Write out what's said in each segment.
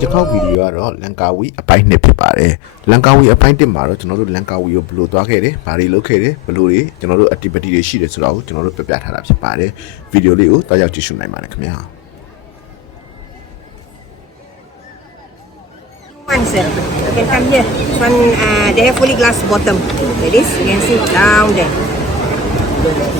တစ်ခေါက်ဗီဒီယိုကတော့လန်ကာဝီအပိုင်းနှစ်ဖြစ်ပါတယ်လန်ကာဝီအပိုင်းတစ်မှာတော့ကျွန်တော်တို့လန်ကာဝီကိုဘယ်လိုသွားခဲ့တယ်ဘာတွေလုပ်ခဲ့တယ်ဘယ်လိုတွေကျွန်တော်တို့ activity တွေရှိတယ်ဆိုတာကိုကျွန်တော်တို့ပြပြထားတာဖြစ်ပါတယ်ဗီဒီယိုလေးကိုတောက်ရောက်ကြည့်ရှုနိုင်ပါတယ်ခင်ဗျာ One sir, you can come here. This one, they have fully glass bottom. Like this, you can see down there.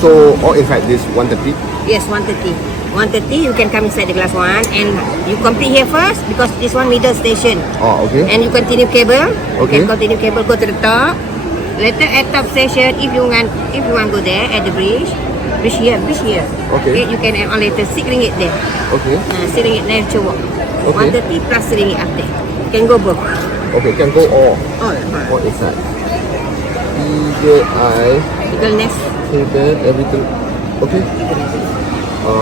So all inside this 130 Yes, 130. 130, you can come inside the glass one and you complete here first because this one middle station. Oh okay And you continue cable. You Okay. can continue cable, go to the top. Later at top station, if you want go there at the bridge here. Okay. You can add on later 6 ringgit there. okay 6 ringgit there to walk. Okay. 130 plus 6 ringgit up there. You can go both. okay can go all All. inside EJI Eagle nest. cable everything okay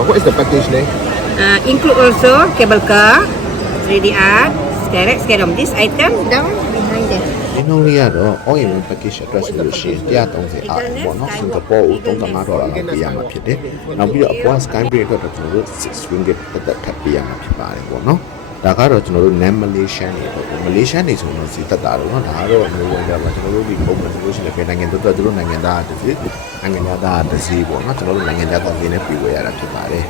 what is the package name Include also cable car, 3D art, scarab. This item down behind there. ဒီနှုန်းလေးကတော့ all in one package အတွက်ဆိုလို့ရှိရင်130အားပေါ့နော်စင်ကာပူကို$35လောက်ပေးရမှာဖြစ်တယ်နောက်ပြီးတော့အပွား sky break အတွက်ကျွန်တော်တို့6 ringgit တက်ထပ်ပေးရမှာဖြစ်ပါတယ်ပေါ့နော်ဒါကတော့ကျွန်တော်တို့ non Malaysian တွေပေါ့ Malaysian တွေဆိုတော့စီတက်တာတော့เนาะဒါကတော့အမျိုးဝင်ကြပါကျွန်တော်တို့ဒီပုံမှန်ဆိုလို့ရှိရင်ပြည်နိုင်ငံတို့သူတို့နိုင်ငံသားတစ်စီနိုင်ငံသားတစ်စီပေါ့เนาะကျွန်တော်တို့နိုင်ငံသားကောင်စီနဲ့ပြည်ဝဲရတာဖြစ်ပါတယ်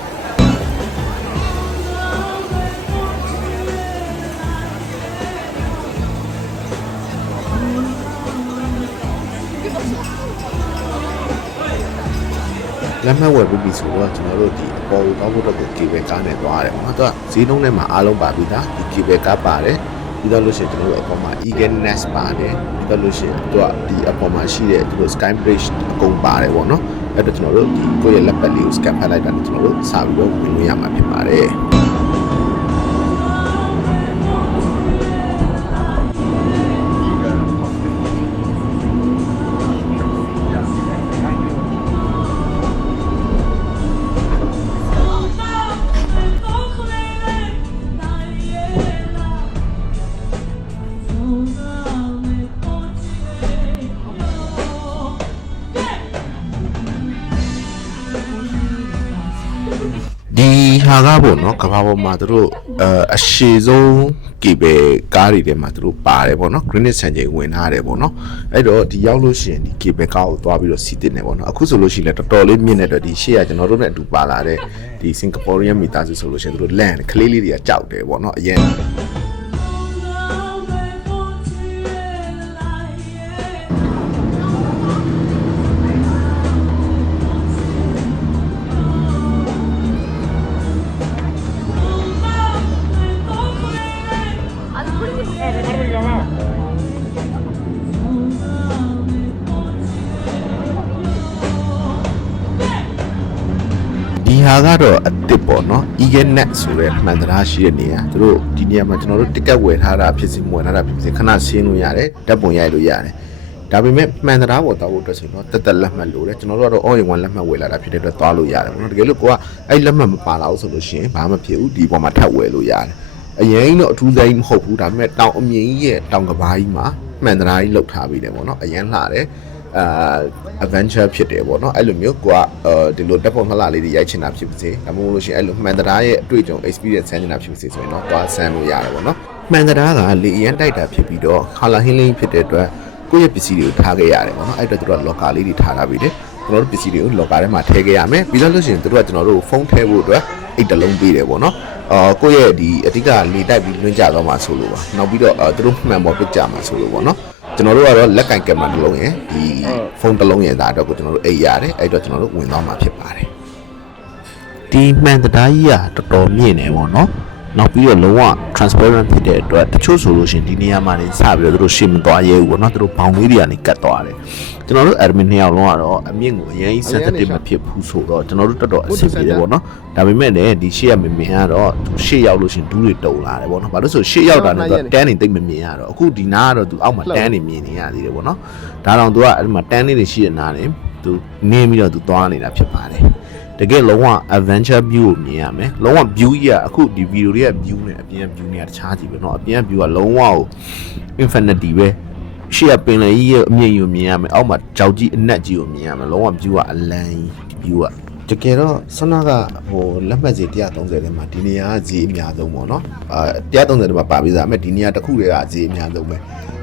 လက်မှတ်ဝယ်ပြီးဆိုတော့ကျွန်တော်တို့ဒီအပေါ်ကိုတောက်ဖို့တော့ကေဘယ်ကားနဲ့သွားတယ်ပေါ့နော်သူကဈေးနှုန်းထဲမှာအားလုံးပါပြီးသားဒီကေဘယ်ကားပါတယ်ပြီးတော့လို့ရှိရင်ကျွန်တော်တို့အပေါ်မှာ Eagle Nest ပါတယ်ပြီးတော့လို့ရှိရင်သူကဒီအပေါ်မှာရှိတဲ့သူတို့ Sky Bridge အကုန်ပါတယ်ပေါ့နော်အဲ့တော့ကျွန်တော်တို့ဒီကိုယ့်ရဲ့လက်ပတ်လေးကို scan ဖတ်လိုက်တာနဲ့ကျွန်တော်တို့စာပြီးတော့ဝင်လို့ရမှာဖြစ်ပါတယ်ဒီဟာကပေါ့နော်ကဘာပေါ်မှာသူတို့အရှည်ဆုံးကေဘယ်ကားတွေထဲမှာသူတို့ပါတယ်ပေါ့နော် Greenwich စံချိန်ဝင်ထားတယ်ပေါ့နော်အဲ့တော့ဒီရောက်လို့ရှိရင်ဒီကေဘယ်ကားကိုသွားပြီးတော့စီးတင်နေပေါ့နော်အခုဆိုလို့ရှိရင်လည်းတော်တော်လေးမြင့်နေတဲ့ဒီရှေ့ကကျွန်တော်တို့နဲ့အတူပါလာတဲ့ဒီ Singaporean မိသားစုဆိုလို့ရှိရင်သူတို့ land ကလေးလေးတွေကကြောက်တယ်ပေါ့နော်အရင်ဒီဟာကတော့အစ်စ်ပေါ့နော် Eagle Net ဆိုတဲ့မှန်တရားရှိတဲ့နေရာသူတို့ဒီနေရာမှာကျွန်တော်တို့တစ်ကက်ဝယ်ထားတာဖြစ်စီမဝယ်ထားတာဖြစ်စီခဏဆင်းလို့ရတယ်ဓာတ်ပုံရိုက်လို့ရတယ်ဒါပေမဲ့မှန်တရားပေါ်တော့ဖို့အတွက်ဆိုတော့တက်လက်မှတ်လို့တယ်ကျွန်တော်တို့ကတော့ all in one လက်မှတ်ဝယ်လာတာဖြစ်တဲ့အတွက်သွားလို့ရတယ်ပေါ့နော်တကယ်လို့ကိုကအဲ့လက်မှတ်မပါလာဘူးဆိုလို့ရှိရင်ဘာမှမဖြစ်ဘူးဒီပေါ်မှာထပ်ဝယ်လို့ရတယ်အရင်တော့အထူးစိမ်းမဟုတ်ဘူးဒါပေမဲ့တောင်အမြင့်ကြီးရဲ့တောင်ကဘာကြီးမှာမှန်တရားကြီးလောက်ထားပြီးတယ်ပေါ့နော်အရင်လှတယ်adventure ဖြစ်တယ်ပေါ့နော်အဲ့လိုမျိုးကိုကဒီလိုတက်ဖို့မလှလေးတွေရိုက်ချင်တာဖြစ်ပါစေဒါမှမဟုတ်လို့ရှိရင်အဲ့လိုမှန်တရားရဲ့အတွေ့အကြုံ experience ဆန်းနေတာဖြစ်ပါစေဆိုရင်တော့သွားဆန်းလို့ရတယ်ပေါ့နော်မှန်တရားကလေအရန်တိုက်တာဖြစ်ပြီးတော့ color healing ဖြစ်တဲ့အတွက်ကိုယ့်ရဲ့ပစ္စည်းတွေကိုထားခဲ့ရတယ်ပေါ့နော်အဲ့အတွက်တို့က locker လေးတွေထားထားပြီးတယ်ကျွန်တော်တို့ပစ္စည်းတွေကို locker ထဲမှာထည့်ခဲ့ရမယ်ပြီးတော့လို့ရှိရင်တို့ကကျွန်တော်တို့ဖုန်းထည့်ဖို့အတွက်အိတ်တစ်လုံးပေးတယ်ပေါ့နော်ကိုယ့်ရဲ့ဒီအဓိကလေတိုက်ပြီးလွှင့်ကြတော့မှာဆိုလို့ပါနောက်ပြီးတော့တို့မှန်ပေါ်ပစ်ကြမှာဆိုလို့ပေါ့နော်ကျွန်တော်တို့ကတော့လက်ကင်ကင်မရာတစ်လုံးရယ်ဒီဖုန်းတစ်လုံးရယ်ဒါတော့ကိုကျွန်တော်တို့အိတ်ရတယ်အဲ့တော့ကျွန်တော်တို့ဝင်သွားမှာဖြစ်ပါတယ်ဒီမှန်တရားကြီးကတော်တော်မြင့်နေပေါ့နော်နောက်ပြီးတော့လုံးဝ transparent ဖြစ်တဲ့အတွက်တချို့ဆိုလို့ရှိရင်ဒီနေရာမှာနေစပြီးတော့တို့ရှေ့မသွားရဲဘူးပေါ့နော်တို့ဘောင်လေးတွေကနေကတ်သွားတယ်ကျွန်တော်တို့ admin နှစ်ယောက်လုံးကတော့အမြင့်ကိုအရင် sensitive မဖြစ်ဘူးဆိုတော့ကျွန်တော်တို့တော်တော်အဆင်ပြေတယ်ပေါ့နော်ဒါပေမဲ့လည်းဒီရှေ့ကမမြင်ကတော့ရှေ့ရောက်လို့ရှိရင်ဒူးတွေတုံလာတယ်ပေါ့နော်ဘာလို့ဆိုရှေ့ရောက်တာနဲ့တော့တန်းနေသိမ့်မမြင်ရတော့အခုဒီနားကတော့သူအောက်မှာတန်းနေမြင်နေရသေးတယ်ပေါ့နော်ဒါတော့သူကအဲ့မှာတန်းလေးတွေရှိရနာနေသူနင်းပြီးတော့သူသွားနေတာဖြစ်ပါတယ်တကယ်လုံးဝ adventure view ကိုမြင်ရမယ်လုံးဝ view ကြီးကအခုဒီ video တွေက view နဲ့အပြင် view နဲ့တခြားကြည့်ပဲเนาะအပြင် view ကလုံးဝ infinity ပဲရှေ့ကပင်လယ်ကြီးရဲ့အမြင့်ကြီးကိုမြင်ရမယ်အောက်မှာကြောက်ကြီးအနက်ကြီးကိုမြင်ရမယ်လုံးဝ view ကအလန်းကြီး view က တကယ်တော့ဆနာကဟိုလက်မှတ်စီ130ထဲမှာဒီနေရာကဈေးအများဆုံးပေါ့နော်130ထဲမှာပါပြီးသားအမေဒီနေရာတစ်ခုတည်းကဈေးအများဆုံးပဲ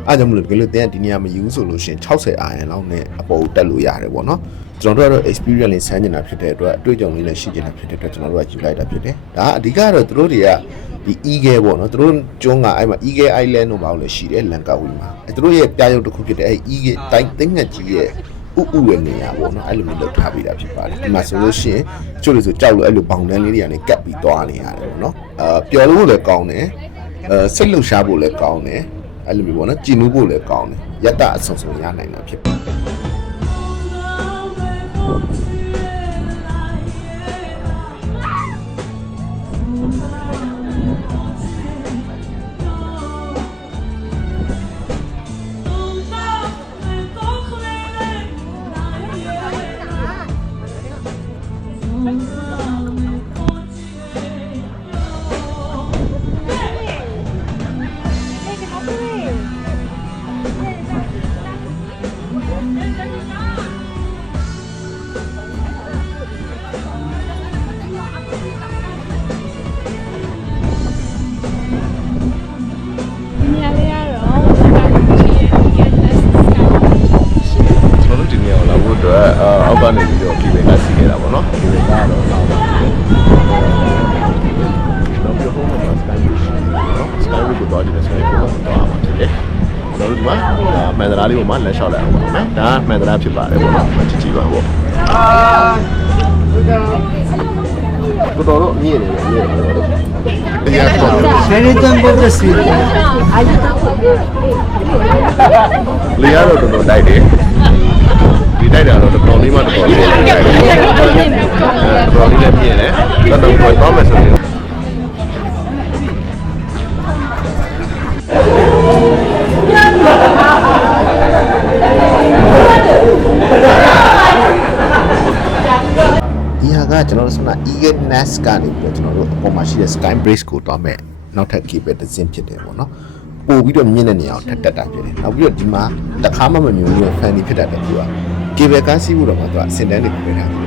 အားကြောင့်မလို့တကယ်လို့တင်ကဒီနေရာမယူဆိုလို့ရှိရင်60အာရန်လောက်နဲ့အပေါ်တက်လို့ရတယ်ပေါ့နော်ကျွန်တော်တို့ကတော့ experience လေးဆန်းနေတာဖြစ်တဲ့အတွက်အတွေ့အကြုံလေးလည်းရှိနေတာဖြစ်တဲ့အတွက်ကျွန်တော်တို့ကယူလိုက်တာဖြစ်တယ်ဒါအဓိကတော့သူတို့တွေကဒီ eagle ပေါ့နော်သူတို့ကျွန်းကအဲ့မှာ eagle island တို့ဘာလို့လဲရှိတယ်လန်ကာဝီမှာသူတို့ရဲ့ပြရုပ်တစ်ခုဖြစ်တဲ့အဲ့ eagle တိုင်းသိငှက်ကြီးရဲ့ဥရဲ့နေရာပေါ့နော်အဲ့လိုမျိုးလုပ်ထားပြီးတာဖြစ်ပါတယ်ဒီမှာဆိုလို့ရှိရင်ကျို့လို့ဆိုကြောက်လို့အဲ့လိုဘောင်တန်းလေးတွေကနေကတ်ပြီးသွားနေရတယ်ပေါ့နော်ပျော်လို့လည်းကောင်းတယ်စိတ်လှုပ်ရှားဖို့လည်းကောင်းတယ်အဲ့လိုမျိုးပေါ့နော်ကြည်နူးဖို့လည်းကောင်းတယ်ယတအဆုံဆုံရနိုင်တာဖြစ်ပါတယ်အောက်ကနေပြီးတော့ဒီပဲကစီးနေတာပေါ့နော်ဒီပဲကတော့နောက်တော့ပြီးတော့ဟိုမှာ sky view ရှိတယ်နော် sky view ကိုတော့ဒီ sky view ကိုတော့မှာဖြစ်တယ်ကျွန်တော်တို့ဒီမှာမန္တရာလေးပေါ်မှာလက်လျှောက်လိုက်အောင်ပါမယ်ဒါမန္တရာဖြစ်ပါတယ်ပေါ့နော်ကြည့်ကြည့်ပါပေါ့တော်တော်မြင်နေတယ်မြင်နေတယ်တရားတော်ဆယ်ရီတန်ဘတ်စီလေရတော့တော်တော်တိုက်တယ်ဒီတိုက်တာတော့တော်တော်လေးမှတော်တော်လေးတိုက်တယ်တော်တော်လေးလည်းပြည့်တယ်တော်တော်ကိုတော့မယ်ဆိုရင်ဒီဟာကကျွန်တော်တို့ဆိုတော့ Eagle Nest ကနေပြီးတော့ကျွန်တော်တို့အပေါ်မှာရှိတဲ့ Sky Bridge ကိုတော့မဲ့နောက်ထပ် cable တစ်စင်းဖြစ်တယ်ပေါ့နော်ပို့ပြီးတော့မြင့်တဲ့နေရာကိုထပ်တက်တာဖြစ်တယ်နောက်ပြီးတော့ဒီမှာတစ်ခါမှမမြင်ဘူး fan ဖြစ်တတ်တယ်သူက cable ကားစီးဖို့တော့မှသူကစင်တန်းတွေပြထားတယ်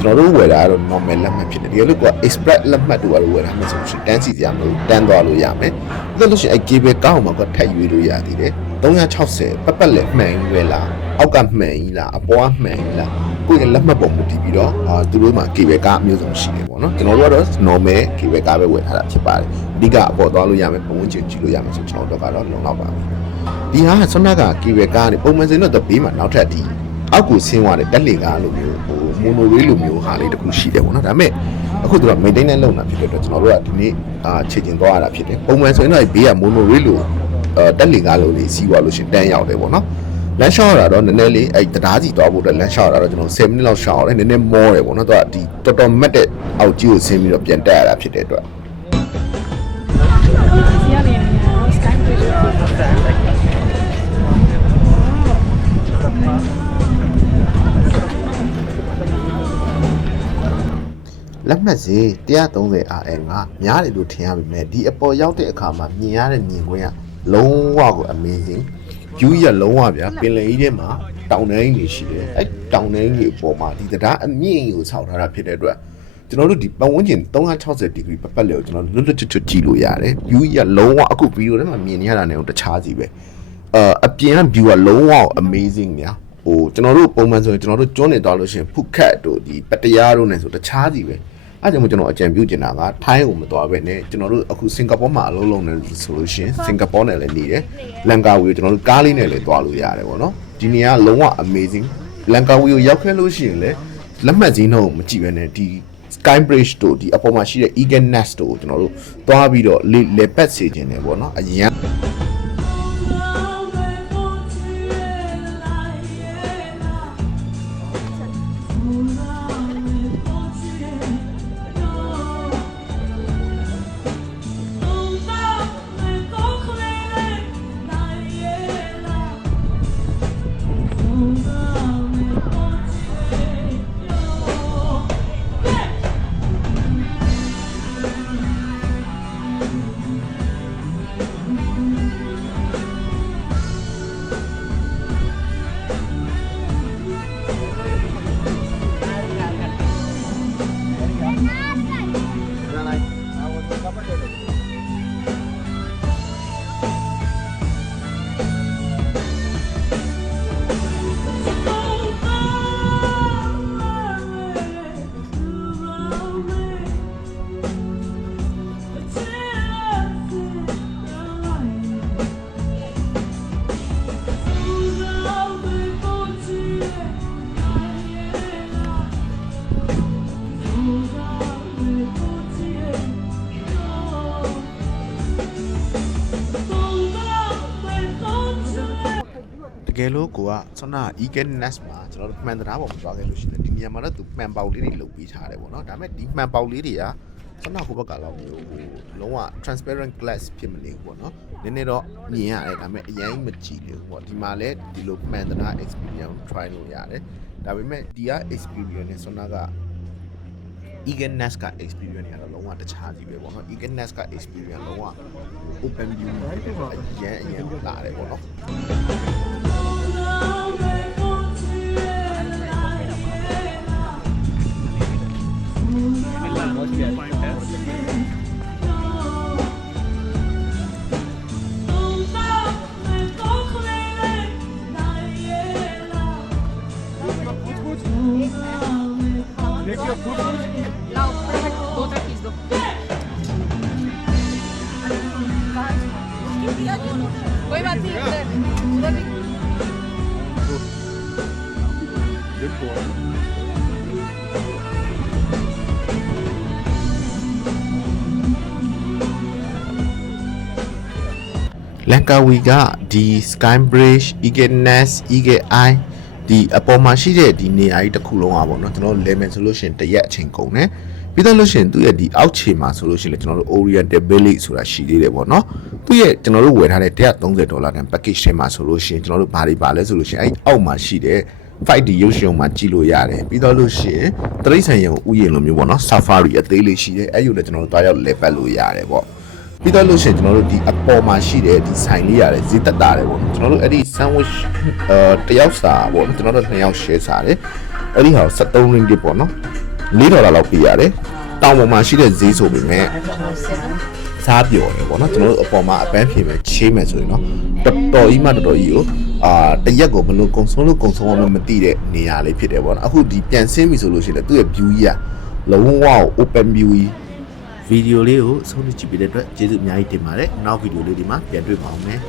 ကျွန်တော်တို့ဝယ်တာကတော့ normal လက်မှတ်ဖြစ်တယ်ဒီလိုက express လက်မှတ်တို့ကတော့ဝယ်တာမှဆိုရှင်တန်းစီစရာမလိုတန်းသွားလို့ရမယ်ဒါလို့ရှိရင် cable ကားကိုမှကထပ်ရွေးလို့ရသေးတယ်360ပတ်ပတ်လက်မှန်ရွယ်လားအောက်ကမှန်ကြီးလားအပေါ်ကမှန်ကြီးလားကိုယ့်ရဲ့လက်မှတ်ပုံကိုတည်ပြီးတော့သူတို့မှာ cable ကားအမျိုးစုံရှိတယ်ပေါ့နော်ကျွန်တော်တို့ကတော့ normal cable ကားပဲဝယ်ထားတာဖြစ်ပါတယ်အဓိကအပေါ်သွားလို့ရမယ်ပုံဝင်ချင်ကြည့်လို့ရမယ်ဆိုကျွန်တော်တို့ကတော့လုံလောက်ပါပြီဒီဟာဆွမ်းနာက cable ကားနဲ့ပုံမှန်စင်တော့ဘေးမှာနောက်ထပ်ဒီအောက်ကိုဆင်းသွားတဲ့တက်လေကားလိုမျိုးမိုနိုရေးလိုမျိုးဟာလေးတခုရှိတယ်ပေါ့နော်ဒါပေမဲ့အခုသူက maintenance လုပ်တာဖြစ်တဲ့အတွက်ကျွန်တော်တို့ကဒီနေ့ခြေကျင်သွားရတာဖြစ်တယ်ပုံမှန်ဆိုရင်တော့ဘေးကမိုနိုရေးလိုတက်လေကားလိုလေးစီးသွားလို့ရှင်တန်းရောက်တယ်ပေါ့နော်လမ်းလျှောက်ရတာတော့နည်းနည်းလေးအဲ့တရားစီသွားဖို့အတွက်လမ်းလျှောက်ရတာတော့ကျွန်တော်10မိနစ်လောက်ရှောက်ရတယ်နည်းနည်းမောတယ်ပေါ့နော်သူကဒီတော်တော်မတ်တဲ့အောက်ကြီးကိုဆင်းပြီးတော့ပြန်တက်ရတာဖြစ်တဲ့အတွက်လက်မှတ်စီ130 RL ကများတယ်လို့ထင်ရပေမဲ့ဒီအပေါ်ရောက်တဲ့အခါမှာမြင်ရတဲ့မြင်ကွင်းကလုံးဝကို amazing view ရလုံးဝဗျာပင်လယ်ကြီးထဲမှာတောင်တန်းကြီးရှိတယ်အဲတောင်တန်းကြီးအပေါ်မှာဒီတရားအမြင့်ကြီးကိုဆောက်ထားတာဖြစ်တဲ့အတွက်ကျွန်တော်တို့ဒီပတ်ဝန်းကျင်360 degree ပတ်ပတ်လည်ကိုကျွန်တော်လွတ်လွတ်ချွတ်ချွတ်ကြည့်လို့ရတယ် view ရလုံးဝအခုဗီဒီယိုထဲမှာမြင်နေရတာနဲ့တခြားစီပဲအပြင်က view ကလုံးဝ amazing ညာဟိုကျွန်တော်တို့ပုံမှန်ဆိုရင်ကျွန်တော်တို့ကျွန်းနေသွားလို့ရှိရင်ဖုခတ်တို့ဒီပတရာတို့နဲ့ဆိုတခြားစီပဲအဲ့ကြောင့်ကျွန်တော်အကြံပြုချင်တာကထိုင်းကိုမသွားပဲနဲ့ကျွန်တော်တို့အခုစင်ကာပူမှာအလုပ်လုပ်နေဆိုလို့ရှိရင်စင်ကာပူနဲ့လည်းနေတယ်လန်ကာဝီကိုကျွန်တော်တို့ကားလေးနဲ့လည်းသွားလို့ရတယ်ပေါ့နော်ဒီနေရာလုံးဝ amazing လန်ကာဝီကိုရောက်ခဲ့လို့ရှိရင်လည်းလက်မှတ်ကြီးနှုန်းကိုမကြည့်ပဲနဲ့ဒီ Sky Bridge တို့ဒီအပေါ်မှာရှိတဲ့ Eagle Nest တို့ကိုကျွန်တော်တို့သွားပြီးတော့လေပတ်စေခြင်းတယ်ပေါ့နော်အရင် ကယ်လို့ကိုကဆွမ်းနာ Eagle Nest မှာကျွန်တော်တို့မှန်တရားပေါ်မှာသွားခဲ့လို့ရှိရင်ဒီနေရာမှာတော့သူမှန်ပေါက်လေးတွေလုပ်ပေးထားတယ်ပေါ့နော်ဒါပေမဲ့ဒီမှန်ပေါက်လေးတွေကဆွမ်းနာကိုဘက်ကလောက်မျိုးလုံးဝ transparent glass ဖြစ်မနေဘူးပေါ့နော်နည်းနည်းတော့မြင်ရတယ်ဒါပေမဲ့အရင်မကြည့်ဘူးပေါ့ဒီမှာလည်းဒီလိုမှန်တရား experience try လုပ်ရတယ်ဒါပေမဲ့ဒီက experience နဲ့ဆွမ်းနာကEagle Nest က experience တွေကတော့လုံးဝတခြားစီပဲပေါ့နော် Eagle Nest က experience လုံးဝ open view အရင်လာတယ်ပေါ့နော် Poi Matti, Good boy. လန်ကာဝီကဒီ Sky Bridge Eagle Nest Eagle Eye ဒီအပေါ်မှာရှိတဲ့ဒီနေရာကြီးတစ်ခုလုံးอ่ะပေါ့နော်ကျွန်တော် lemon ဆိုလို့ရှိရင်တရက်အချိန်ကုန်တယ်ပြီးတော့လို့ရှိရင်သူ့ရဲ့ဒီအောက်ခြေမှာဆိုလို့ရှိရင်ကျွန်တော်တို့ Oriental Village ဆိုတာရှိသေးတယ်ပေါ့နော်သူ့ရဲ့ကျွန်တော်တို့ဝယ်ထားတဲ့$130တန် package ထဲမှာဆိုလို့ရှိရင်ကျွန်တော်တို့ဘာတွေပါလဲဆိုလို့ရှိရင်အဲ့အောက်မှာရှိတဲ့ fight ဒီရုပ်ရှင်မှာကြည့်လို့ရတယ်ပြီးတော့လို့ရှိရင်တရိတ်ဆန်ရုံဥယျာဉ်လိုမျိုးပေါ့နော် safari အသေးလေးရှိတယ်အဲ့ယူလည်းကျွန်တော်တို့တွားရောက်လဲပတ်လို့ရတယ်ပေါ့ပြီးတော့လို့ရှိရင်ကျွန်တော်တို့ဒီအပေါ်မှာရှိတဲ့ဒီဆိုင်လေးရတယ်ဈေးတက်တာတယ်ပေါ့နော်ကျွန်တော်တို့အဲ့ဒီ sandwich တယောက်စာပေါ့နော်ကျွန်တော်တို့2ယောက် share စားတယ်အဲ့ဒီဟာ73 ringgit ပေါ့နော်$4လောက်ပေးရတယ်တောင်ပေါ်မှာရှိတဲ့ဈေးဆိုပေမဲ့စားပြော်တယ်ပေါ့နော်ကျွန်တော်တို့အပေါ်မှာအပန်းဖြေမဲ့ချေးမဲ့ဆိုရင်နော်တော်တော်ကြီးမှတော်တော်ကြီးကိုတရက်ကိုဘယ်လိုကုံဆုံးလို့ကုံဆုံးအောင်မသိတဲ့နေရာလေးဖြစ်တယ်ပေါ့နော်အခုဒီပြန်ဆင်းပြီဆိုလို့ရှိရင်သူ့ရဲ့ view ကြီးကလုံးဝ open view ကြီးဗီဒီယိုလေးကိုဆုံးဖြတ်ကြည့်ပေးတဲ့အတွက်ကျေးဇူးအများကြီးတင်ပါတယ်နောက်ဗီဒီယိုလေးဒီမှာပြန်တွေ့ပါအောင်မယ်